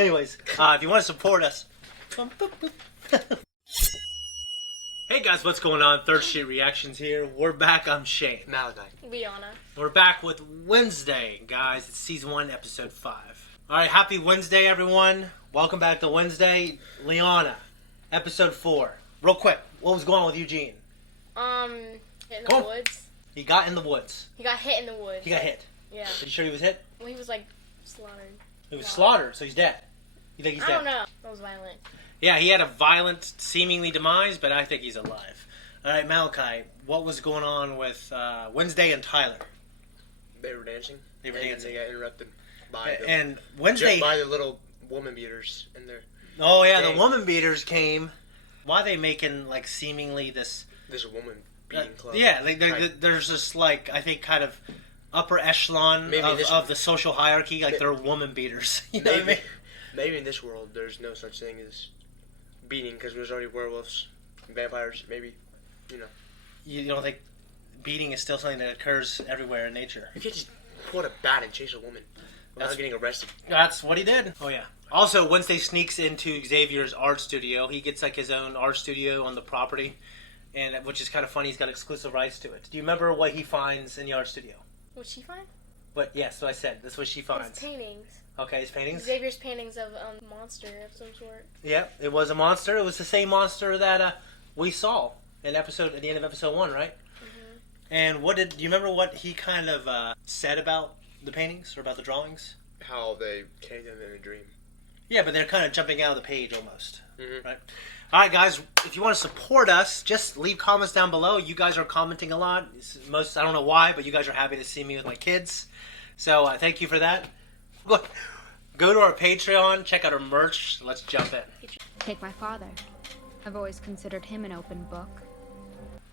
Anyways, if you want to support us. Hey guys, what's going on? Third Street Reactions here. We're back. I'm Shane. Malachi. Liana. We're back with Wednesday, guys. It's season 1, episode 5. Alright, happy Wednesday, everyone. Welcome back to Wednesday. Liana, episode 4. Real quick, what was going on with Eugene? Hit in the woods. He got in the woods. He got hit in the woods. He got hit. Yeah. Are you sure he was hit? Well, he was like slaughtered. He was slaughtered, so he's dead. You think he's dead? I don't know. That was violent. Yeah, he had a violent, seemingly demise, but I think he's alive. All right, Malachi, what was going on with Wednesday and Tyler? They were dancing. They got interrupted by the little woman beaters in there. Oh yeah, the woman beaters came. Why are they making like seemingly this woman beating club? Yeah, there's this like I think kind of upper echelon of the social hierarchy, like they're woman beaters. You know what I mean? Maybe in this world there's no such thing as beating because there's already werewolves, vampires. Maybe, you know. You don't think beating is still something that occurs everywhere in nature? You can't just pull a bat and chase a woman without getting arrested. That's what he did. Oh yeah. Also, Wednesday sneaks into Xavier's art studio. He gets like his own art studio on the property, and which is kind of funny. He's got exclusive rights to it. Do you remember what he finds in the art studio? What'd she find? But yes, so I said that's what she finds. His paintings. Okay, his paintings. Xavier's paintings of a monster of some sort. Yep, it was a monster. It was the same monster that we saw at the end of episode 1, right? Mm-hmm. And do you remember what he kind of said about the paintings or about the drawings? How they came to him in a dream. Yeah, but they're kind of jumping out of the page almost, mm-hmm. right? All right, guys, if you want to support us, just leave comments down below. You guys are commenting a lot. I don't know why, but you guys are happy to see me with my kids. So thank you for that. Go to our Patreon, check out our merch. Let's jump in. Take my father. I've always considered him an open book.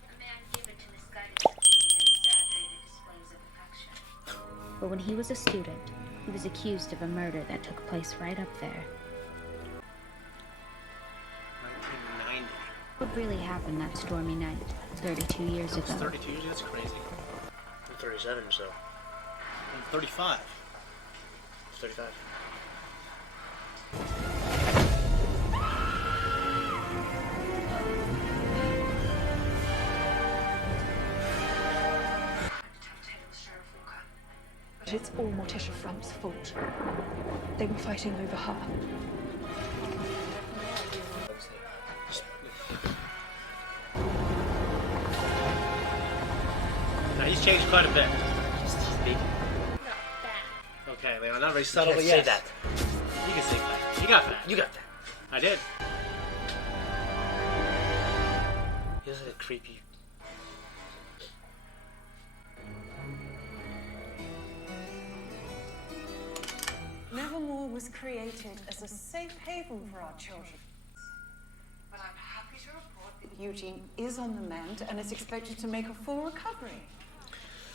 A man given to misguided schemes and exaggerated displays of affection. But when he was a student, he was accused of a murder that took place right up there. 1990. What really happened that stormy night, 32 years ago? 32 years? That's crazy. I'm 37, so. I'm 35. 35. But it's all Morticia Frump's fault. They were fighting over her. Now he's changed quite a bit. Not that. Okay, man, not very subtle, but say yes. that. You can say that. You got that. You got that. I did. He looks like a creepy. Nevermore was created as a safe haven for our children. But I'm happy to report that Eugene is on the mend and is expected to make a full recovery.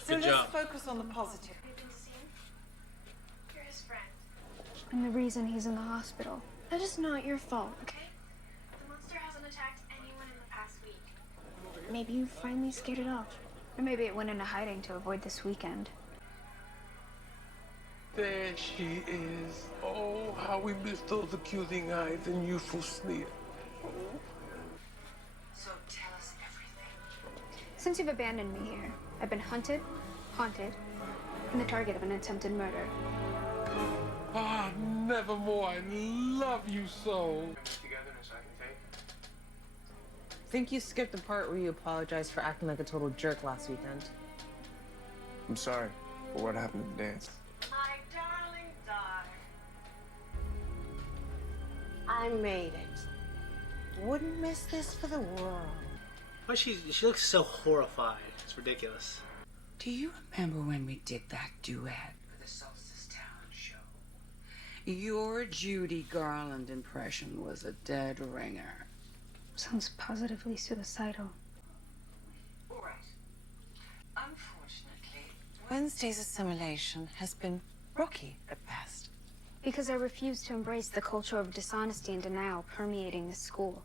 So Good let's job. focus on the positive. You've been seen? You're his friend. And the reason he's in the hospital. That is not your fault, okay? The monster hasn't attacked anyone in the past week. Maybe you finally scared it off. Or maybe it went into hiding to avoid this weekend. There she is. Oh, how we miss those accusing eyes and youthful sneer. So tell us everything. Since you've abandoned me here, I've been hunted, haunted, and the target of an attempted murder. Ah, Nevermore, I love you so. Togetherness, I can take. Think you skipped the part where you apologized for acting like a total jerk last weekend. I'm sorry for what happened at the dance. My darling daughter. I made it. Wouldn't miss this for the world. Why she looks so horrified. It's ridiculous. Do you remember when we did that duet for the Solstice Talent Show? Your Judy Garland impression was a dead ringer. Sounds positively suicidal. All right. Unfortunately, Wednesday's assimilation has been rocky at best. Because I refuse to embrace the culture of dishonesty and denial permeating the school.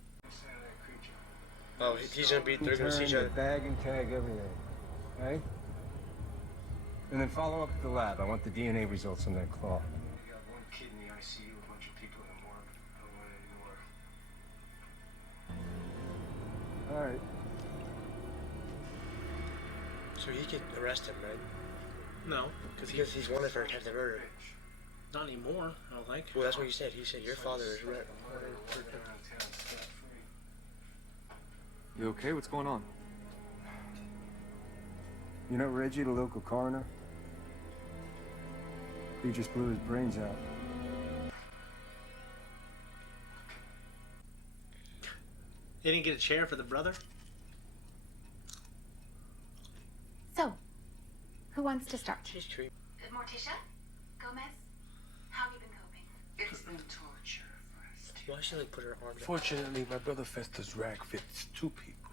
Oh, they're gonna see each other. Bag and tag everything, right? And then follow up at the lab. I want the DNA results on that claw. We got one kid in the ICU, a bunch of people All right. So he could arrest him, right? No, Because he's wanted for attempted murder. not anymore. I don't think. Well, that's what he said. He said your father is wanted for You okay? What's going on? You know Reggie, the local coroner? He just blew his brains out. They didn't get a chair for the brother? So, who wants to start? She's treat. Morticia? Gomez? How have you been coping? It's been torture for us. Why should they put her arm down? Fortunately, my brother Fester's rag fits 2 people.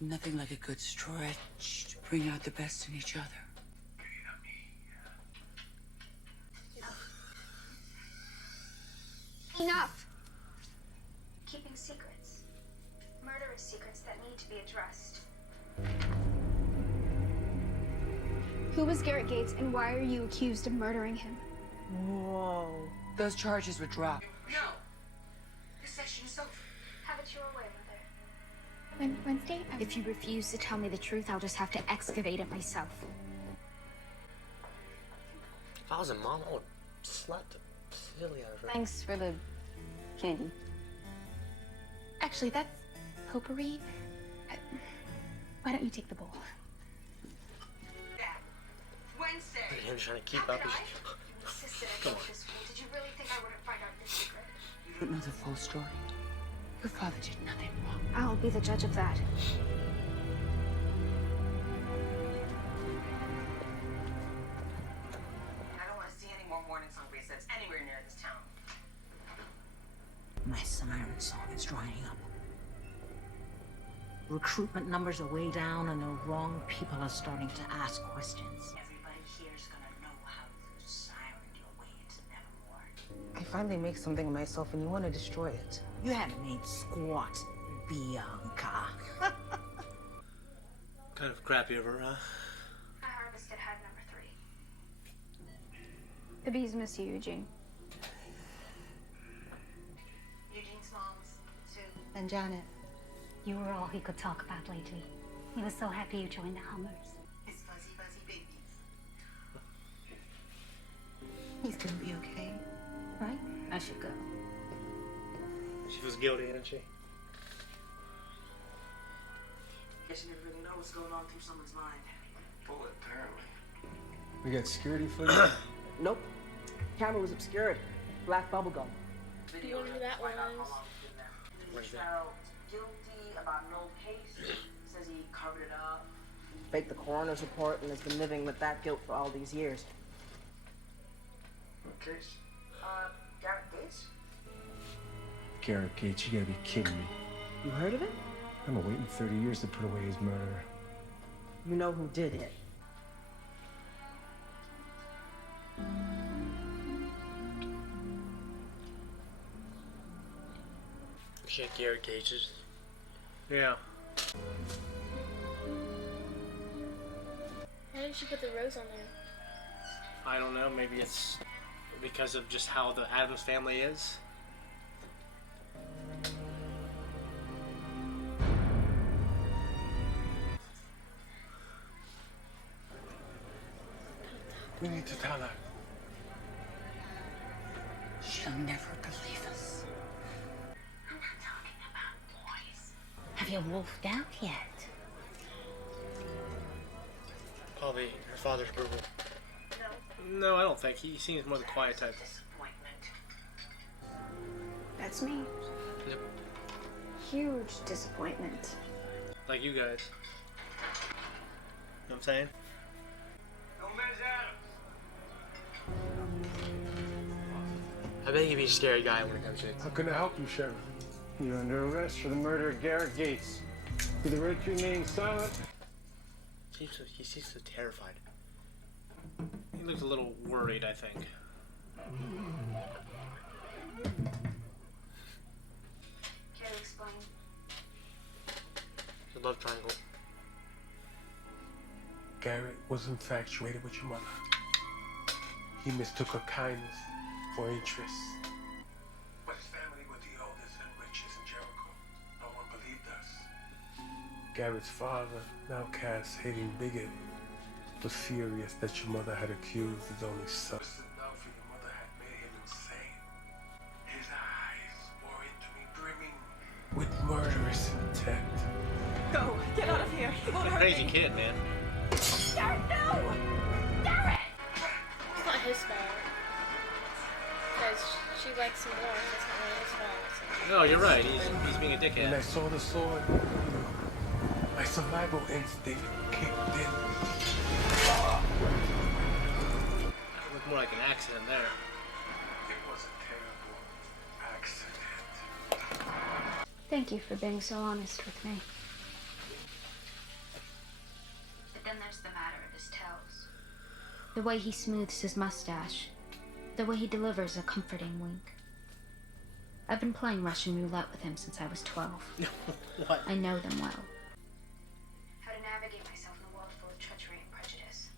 Nothing like a good stretch to bring out the best in each other. Enough! Keeping secrets. Murderous secrets that need to be addressed. Who was Garrett Gates and why are you accused of murdering him? Whoa. Those charges were dropped. No. This session is over. Have it your way, Mother. Wednesday? If you refuse to tell me the truth, I'll just have to excavate it myself. If I was a mom, I would slap the silly out of her. Thanks for the candy. Actually, that's potpourri. Why don't you take the bowl? Wednesday. Look at him trying to keep up. Insisted I Come go on. this way. Did you really think I wouldn't find out this secret? You don't know the full story. Your father did nothing wrong. I'll be the judge of that. I don't want to see any more warning song resets anywhere near this town. My siren song is drying up. Recruitment numbers are way down and the wrong people are starting to ask questions. Everybody here's gonna know how you sirened your way into Nevermore. I finally make something of myself and you want to destroy it. You haven't made squat, Bianca. Kind of crappy of her, huh? I harvested head number 3. The bees miss you, Eugene. Eugene's moms, Sue. And Janet, you were all he could talk about lately. He was so happy you joined the Hummers. His fuzzy, fuzzy babies. He's gonna be okay, right? I should go. She feels guilty, isn't she? Guess you never really know what's going on through someone's mind. Well, apparently. We got security footage? Nope. Camera was obscured. Black bubblegum. I wonder who that one is. Where's that? Farrell guilty about no case. Says he covered it up. Faked the coroner's report and has been living with that guilt for all these years. What case? Garrett Gates? Garrett Gates, you gotta be kidding me. You heard of it? I'm waiting 30 years to put away his murderer. You know who did it. Shit, Garrett Gates. Yeah. Why didn't she put the rose on there? I don't know. Maybe it's because of just how the Addams family is. We need to tell her. She'll never believe us. I'm not talking about boys. Have you wolfed out yet? Probably her father's brutal. No, I don't think. He seems more the quiet type. That's me. Yep. Huge disappointment. Like you guys. Know what I'm saying? I bet he'd be a scary guy when it comes to it. How can I help you, Sheriff? You're under arrest for the murder of Garrett Gates. For the right to remain silent. He seems so terrified. He looks a little worried, I think. Care to explain? The love triangle. Garrett was infatuated with your mother. He mistook her kindness for interest. But his family were the oldest and richest in Jericho. No one believed us. Garrett's father, an outcast, hating bigot, was furious that your mother had accused his only son. Now for your mother had made him insane. His eyes bore into me brimming with murderous intent. Go! Get out of here! He won't hurt Crazy me! kid, man. Garrett, no! Garrett! It's not his fault. Because she likes him more. It's not really his fault. So. No, you're right. He's being a When I dickhead. saw the sword, my survival instinct kicked in. It looked more like an accident there. It was a terrible accident. Thank you for being so honest with me. But then there's the matter of his tells. The way he smooths his mustache. The way he delivers a comforting wink. I've been playing Russian roulette with him since I was 12. What? I know them well. How to navigate myself in a world full of treachery and prejudice.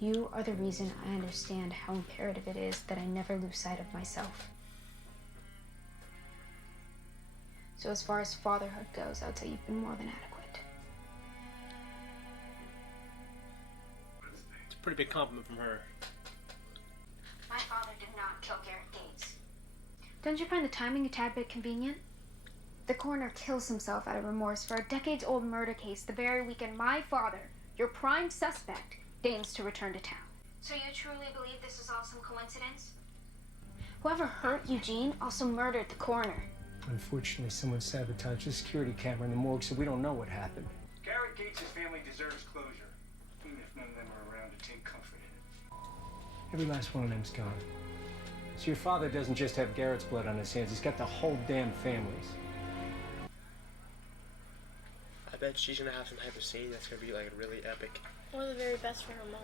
You are the reason I understand how imperative it is that I never lose sight of myself. So as far as fatherhood goes, I'd say you've been more than adequate. It's a pretty big compliment from her. My father did not kill Garrett Gates. Don't you find the timing a tad bit convenient? The coroner kills himself out of remorse for a decades-old murder case the very weekend my father, your prime suspect, deigns to return to town. So you truly believe this is all some coincidence? Whoever hurt Eugene also murdered the coroner. Unfortunately, someone sabotaged the security camera in the morgue, so we don't know what happened. Garrett Gates' family deserves closure, even if none of them are around to take comfort in it. Every last one of them's gone. So your father doesn't just have Garrett's blood on his hands, he's got the whole damn families. I bet she's gonna have some type of scene that's gonna be like really epic. Or the very best for her mom.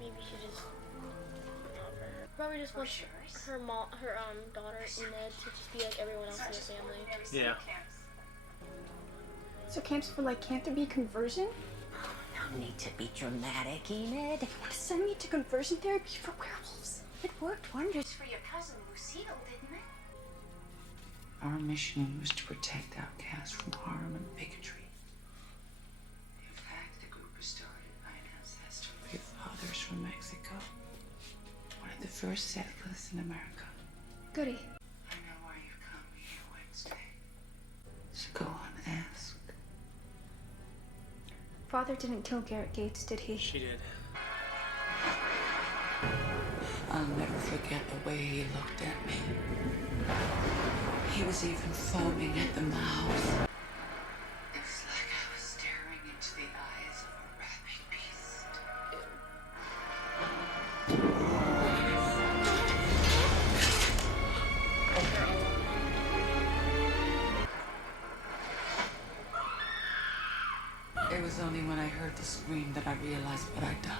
Maybe she just not for her. Probably just wants her mom, her daughter Enid to just be like everyone else in the family. Yeah. So camps for lycanthropy conversion? No need to be dramatic, Enid. They want to send me to conversion therapy for werewolves. It worked wonders. For your cousin Lucille, didn't it? Our mission was to protect outcasts from harm and bigotry. In fact, the group was started by an ancestor of your father's from Mexico. One of the first settlers in America. Goody. I know why you've come here Wednesday. So go on, ask. Father didn't kill Garrett Gates, did he? She did. I'll never forget the way he looked at me. He was even foaming at the mouth. It was like I was staring into the eyes of a rabid beast. It was only when I heard the scream that I realized what I'd done.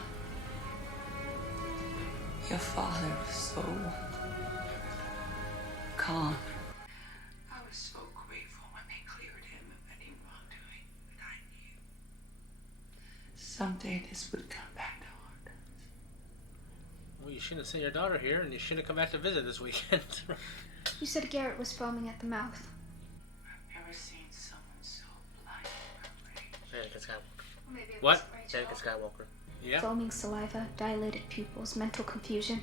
Your father was so calm. I was so grateful when they cleared him of any wrongdoing, but I knew someday this would come back to haunt us. Well, you shouldn't have sent your daughter here, and you shouldn't have come back to visit this weekend. You said Garrett was foaming at the mouth. I've never seen someone so blind by rage. Anakin Skywalker. Maybe it What? wasn't Rachel. Anakin Skywalker. Yeah. Foaming saliva, dilated pupils, mental confusion.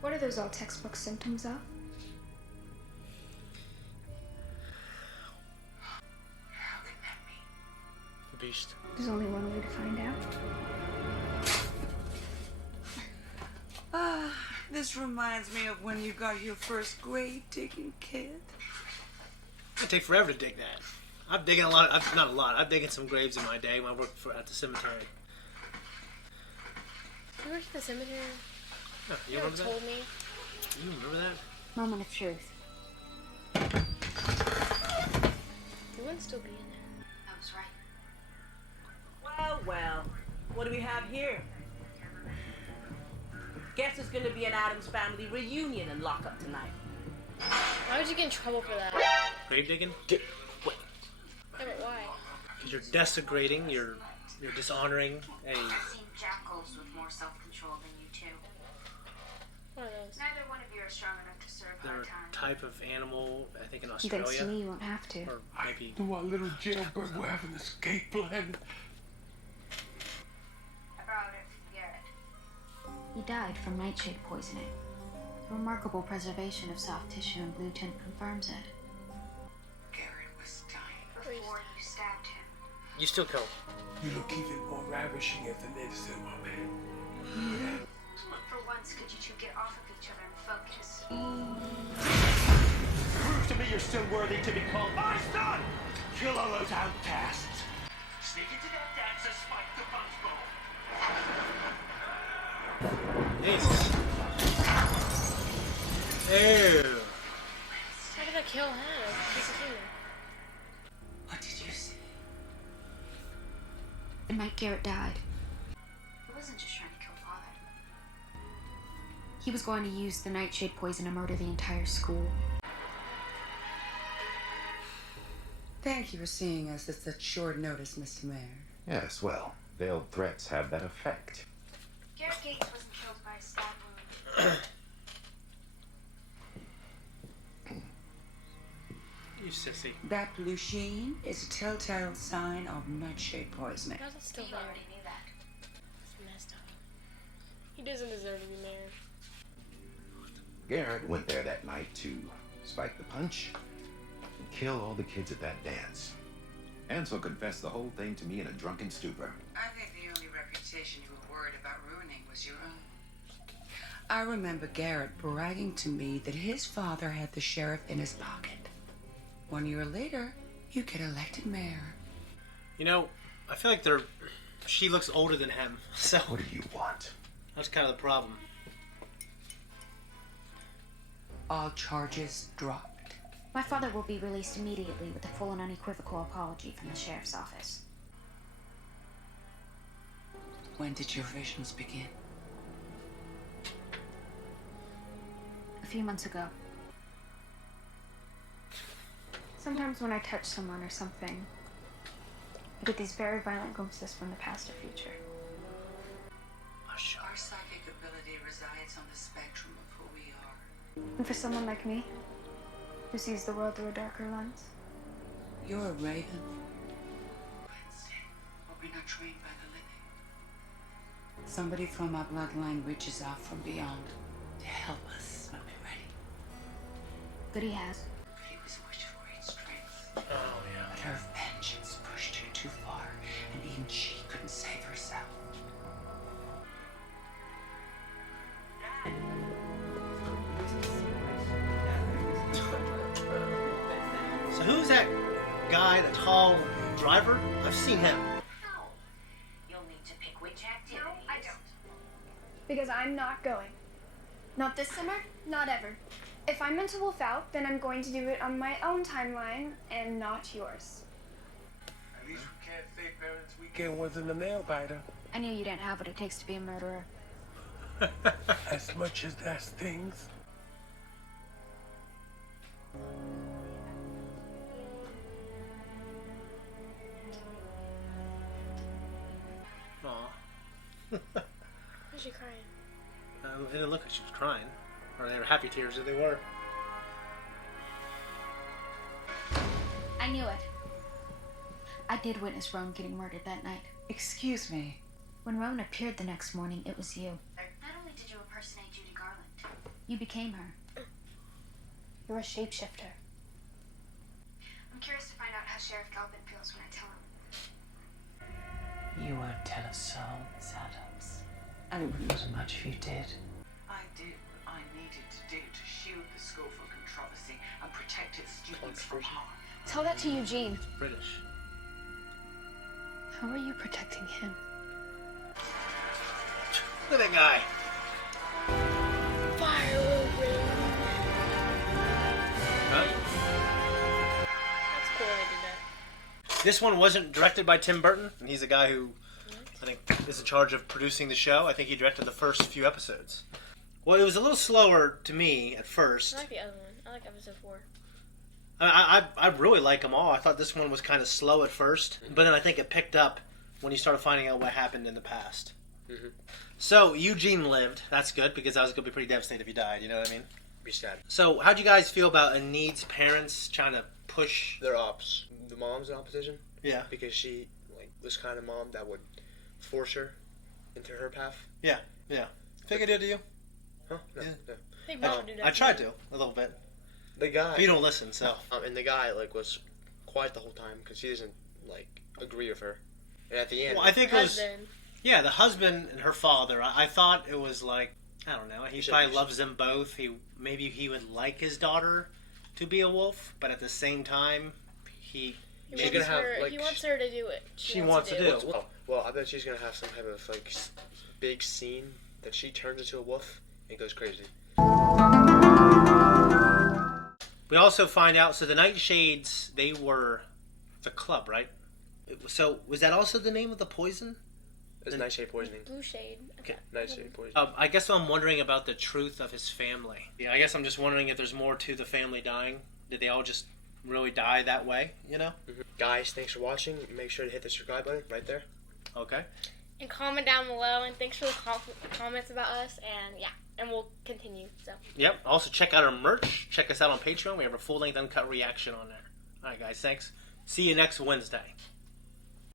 What are those all textbook symptoms of? How can that be? The Beast. There's only one way to find out. This reminds me of when you got your first grave digging kit. It'd take forever to dig that. I've digging a lot. Not a lot. I've digging some graves in my day when I worked at the cemetery. You worked at the cemetery? Huh, you never remember that? told me. You remember that? Moment of truth. You wouldn't still be in there. I was right. Well, well. What do we have here? Guess it's gonna be an Addams Family reunion in lockup tonight. Why would you get in trouble for that? Grave digging? Yeah, but why? Because you're desecrating, you're dishonoring a. I've seen jackals with more self-control than you two. One of those. Neither one of you are strong enough to serve They're hard a time. type of animal, I think, in Australia. Thanks to me, you won't have to. Or maybe... Do our little jailbird will have an escape plan? About it, Garrett. He died from nightshade poisoning. The remarkable preservation of soft tissue and blue tint confirms it. Garrett was dying. Before you stabbed him. You still kill. You look even more ravishing as an innocent woman. For once, could you two get off of each other and focus? Prove to me you're still worthy to be called my son! Kill all those outcasts. Sneak into that dance and spike the punch bowl. Jesus. Ew. How did I kill him? Piece of human. What did you see? The night Garrett died, He wasn't just trying to kill Father. he was going to use the nightshade poison to murder the entire school. Thank you for seeing us at such short notice, Mr. Mayor. Yes, well, veiled threats have that effect. Garrett Gates wasn't killed by a stab wound. You sissy. That blue sheen is a telltale sign of nightshade poisoning. How's it still You there? already knew that. It's messed up. He doesn't deserve to be mayor. Garrett went there that night to spike the punch and kill all the kids at that dance. Ansel confessed the whole thing to me in a drunken stupor. I think the only reputation you were worried about ruining was your own. I remember Garrett bragging to me that his father had the sheriff in his pocket. 1 year later, you get elected mayor. You know, I feel like she looks older than him, so... What do you want? That's kind of the problem. All charges dropped. My father will be released immediately with a full and unequivocal apology from the sheriff's office. When did your visions begin? A few months ago. Sometimes when I touch someone or something, I get these very violent glimpses from the past or future. Our psychic ability resides on the spectrum of who we are. And for someone like me, who sees the world through a darker lens, You're a raven. Wednesday, but we're not trained by the living. Somebody from our bloodline reaches out from beyond to help us when we're ready. Goody has. Goody was a witch of great strength. Oh, yeah. But her vengeance pushed her too far, and even she couldn't save herself. So who's that guy, the tall driver? I've seen him. You'll need to pick which activity. No, I don't. Because I'm not going. Not this summer, not ever. If I'm meant to wolf out, then I'm going to do it on my own timeline and not yours. At least we can't say Parents' Weekend wasn't a nail biter. I knew you didn't have what it takes to be a murderer. As much as that stings. Aw. Why's she crying? It didn't look like she was crying. Or they were happy tears if they were. I knew it. I did witness Roan getting murdered that night. Excuse me. When Roan appeared the next morning, it was you. Not only did you impersonate Judy Garland, You became her. You're a shapeshifter. I'm curious to find out how Sheriff Galvin feels when I tell him. You won't tell a soul, Miss Adams. And it wouldn't matter much if you did. I did what I needed to do to shield the school from controversy and protect its students from harm. Tell that to Eugene. British. How are you protecting him? Look at that guy. Fire ring. Huh? That's cool they did that. This one wasn't directed by Tim Burton, and he's the guy who I think is in charge of producing the show. I think he directed the first few episodes. Well, it was a little slower to me at first. I like the other one. I like episode 4. I really like them all. I thought this one was kind of slow at first, but then I think it picked up when you started finding out what happened in the past. Mm-hmm. So Eugene lived. That's good because I was going to be pretty devastated if he died. You know what I mean? Be sad. So how'd you guys feel about Enid's parents trying to push? They're ops. The mom's in opposition. Yeah. Because she was kind of mom that would force her into her path. Yeah. Think I did to you? Huh? No. Yeah. No. They both do that. I tried to a little bit. The guy. But you don't listen, so. And the guy was quiet the whole time because he doesn't agree with her. And at the end, Well, I think it was. Yeah, the husband and her father. I thought it was I don't know. He probably loves them both. Maybe he would like his daughter to be a wolf, but at the same time, he wants her to do it. She wants to do. Well, I bet she's gonna have some type of big scene that she turns into a wolf and goes crazy. We also find out. So the Nightshades, they were the club, right? So was that also the name of the poison? It's Nightshade poisoning. Blue shade. Okay. Nightshade poisoning. I guess I'm wondering about the truth of his family. Yeah, I guess I'm just wondering if there's more to the family dying. Did they all just really die that way? You know. Mm-hmm. Guys, thanks for watching. Make sure to hit the subscribe button right there. Okay. And comment down below. And thanks for the comments about us. And we'll continue. So. Yep. Also check out our merch. Check us out on Patreon. We have a full-length uncut reaction on there. All right, guys. Thanks. See you next Wednesday.